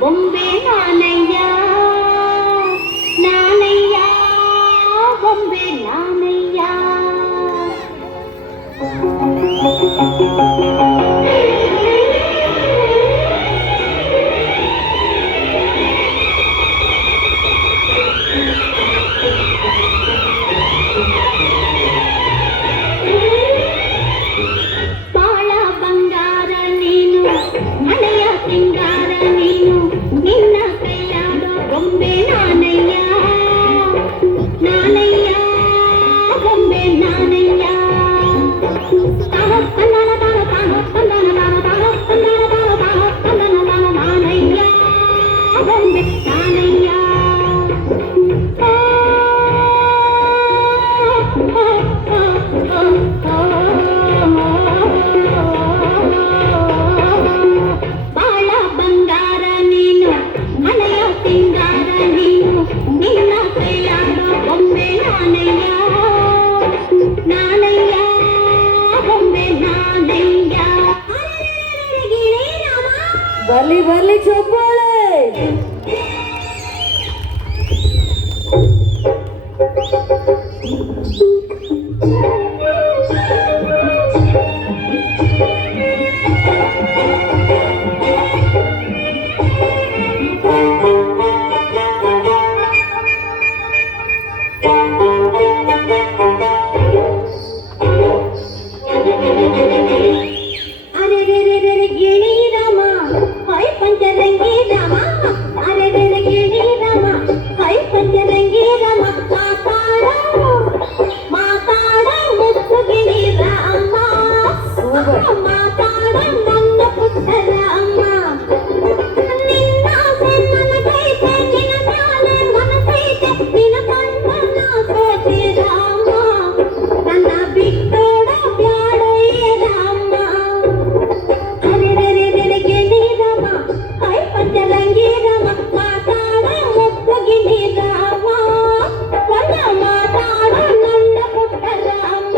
ಬೊಂಬೆ ನಾನಯ್ಯ ನಾನಯ್ಯ ಬೊಂಬೆ ನಾನಯ್ಯ. ಬಾಳ ಬಂಗಾರ ನೀನು ಮಳೆಯ ಸಿಂಗಾರ ನೀನು ನಿನ್ನ ಕೈಯಾಡೋ ಬೊಂಬೆ ನಾನಯ್ಯ ನಾನಯ್ಯ ಬೊಂಬೆ ನಾನಯ್ಯ. ತಾನ ತಂದನ ತಾನ ತಾನ ತಂದನ ತಾನ ತಾನ ತಂದನ ತಾನ ತಾನ ತಂದನ ತಾನ ನಾನಯ್ಯ ಬೊಂಬೆ ನಾನಯ್ಯ. ಬಾಳ ಬಂಗಾರ ನೀನು ಮಳೆಯ ಸಿಂಗಾರ ನೀನು ನಿನ್ನ ಕೈಯಾಡೋ ಬೊಂಬೆ ನಾನಯ್ಯ ನಾನಯ್ಯ ಬೊಂಬೆ ನಾನಯ್ಯ. ಬರ್ಲಿ ಬರ್ಲಿ ಚಪ್ಪಾಳೆ. ಅರೆ ಗಿಣಿ ರಾಮ ಹೈ ಪಂಚರಂಗಿ ರಾಮ ಅರೆ ಗಿಣಿ ರಾಮ ಹೈ ಪಂಚರಂಗಿ ರಾಮ ಮಾತಾಡ ಮುತ್ತು ಗಿಣಿ ರಾಮ ಮಾತಾಡ ನನ್ನ ಪುಟ್ಟರ ಅಮ್ಮ. ನಿನ್ನ ನನಗೈತೆ ನಿನ್ನ ಮ್ಯಾಲೆ ಮನಸೈತೆ ನಿನ್ನ ಕಣ್ಣ ಸೋತೆ ರಾಮ ನನ್ನ ಬಿಟ್ಟೋಡ ಬ್ಯಾಡಯ್ಯ ರಾಮ. ಅರೆ ಗಿಣಿ ರಾಮ ಹೈ ಪಂಚರಂಗಿ ರಾಮ ಮಾತಾಡ ಮುತ್ತು ಗಿಣಿ ರಾಮ ಮಾತಾಡ ನನ್ನ ಪುಟ್ಟರ ಅಮ್ಮ.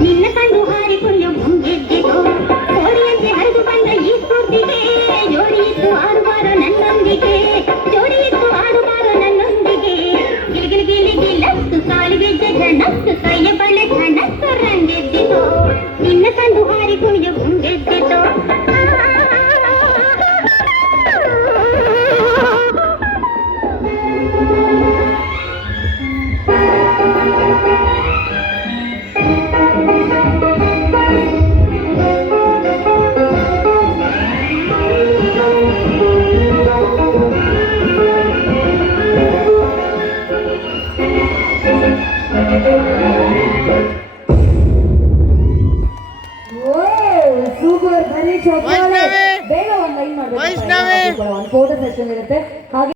ನಿನ್ನ ಕಂಡು ಹಾರಿ ಕುಯ್ಯು ಮುಂಗೆದ್ದಿತು ಜೋಡಿಯಂತೆ ಹರಿದು ಬಂದ ಈ ಸ್ಫೂರ್ತಿಗೆ ಜೋಡಿಯಿತ್ತು ಆಡುವಾರ ನನ್ನೊಂದಿಗೆ ಜೋಡಿಯಿತ್ತು ಆಡುವಾರ ನನ್ನೊಂದಿಗೆ ಗಿಲಿಗಿಲಿಗಿಲಿಗಿಲತ್ತು ಕಾಲಿಗೆಜ್ಜೆ ಝಣತ್ತು ಕೈಯ ಬಳೆ ಝಣತ್ತು ರಂಗೆದ್ದಿತು ನಿನ್ನ ಕಂಡು ಹಾರಿ ಕುಯ್ಯು ಮುಂಗೆದ್ದಿತು. ಸೂಪರ್, ಬರೀ ಚಪ್ಪಾಳೆ. ಬೇಗ ಒಂದು ಲೈನ್ ಮಾಡಬೇಕು, ಒಂದು ಫೋಟೋ ಸೆಷನ್ ಇರುತ್ತೆ ಹಾಗೆ.